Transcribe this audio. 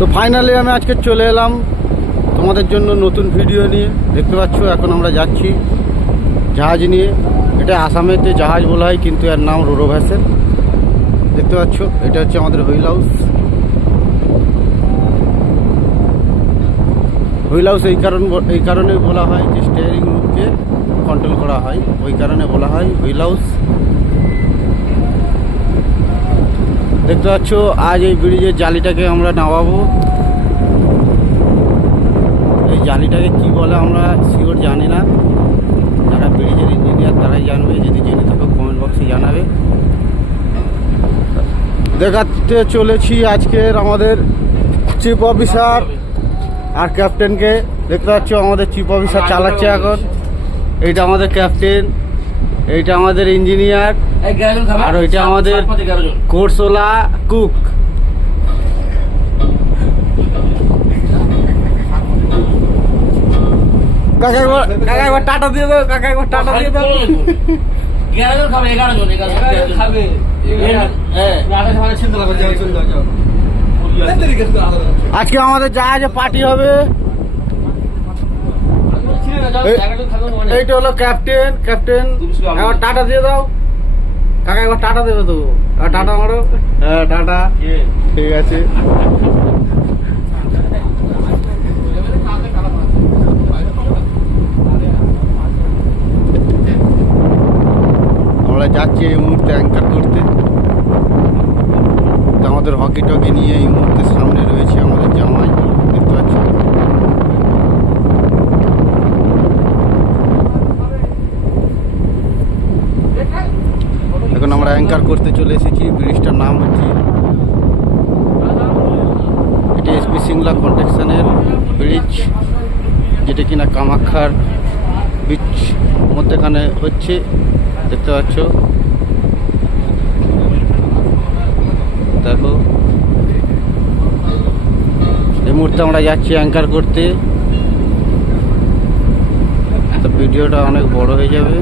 তো ফাইনালি আমি আজকে চলে এলাম তোমাদের জন্য নতুন ভিডিও নিয়ে। দেখতে পাচ্ছ এখন আমরা যাচ্ছি জাহাজ নিয়ে। এটা আসামেতে জাহাজ বলা হয়, কিন্তু এর নাম রোরো ভ্যাসেল। দেখতে পাচ্ছ এটা হচ্ছে আমাদের হুইল হাউস। হুইল হাউস এই কারণে বলা হয় যে স্টিয়ারিং রুমকে কন্ট্রোল করা হয়, ওই কারণে বলা হয় হুইল হাউস। দেখতে পাচ্ছ আজ এই ব্রিজের জালিটাকে আমরা নামাবো। এই জালিটাকে কি বলে আমরা শিওর জানি না, যারা ব্রিজের ইঞ্জিনিয়ার তারাই জানবে। যদি জেনে থাকো কমেন্ট বক্সে জানাবে। দেখাতে চলেছি আজকের আমাদের চিফ অফিসার আর ক্যাপ্টেনকে। দেখতে পাচ্ছ আমাদের চিফ অফিসার চালাচ্ছে এখন। এইটা আমাদের ক্যাপ্টেন, এইটা আমাদের ইঞ্জিনিয়ার, আর ওইটা আমাদের কোর্সওয়ালা কুক। কাকা একবার টাটা দিয়ে দাও, কাকা একবার টাটা দিয়ে দাও। 11 জন খাবে, 11 জন খাবে। আজকে আমাদের জাহাজে পার্টি হবে। এইটা হলো ক্যাপ্টেন। ক্যাপ্টেন একবার টাটা দিয়ে দাও, কাকা একবার টাটা দেবে তো। টাটা মারো। হ্যাঁ টাটা, ঠিক আছে। আমরা যাচ্ছি এই মুহূর্তে অ্যাঙ্কার করতে। আমাদের হকি টকি নিয়ে এই মুহূর্তে সামনে রয়েছে আমাদের জামাই। দেখতে পাচ্ছি এখন আমরা অ্যাঙ্কার করতে চলে এসেছি। ব্রিজটার নাম হচ্ছে, এটা এসপি সিংলা কন্ট্রাকশনের ব্রিজ, যেটা কিনা কামাখ্যার বিচ মধ্যেখানে হচ্ছে। দেখতে পাচ্ছ, দেখো এই মুহূর্তে আমরা যাচ্ছি অ্যাঙ্কার করতে। তো ভিডিওটা অনেক বড় হয়ে যাবে।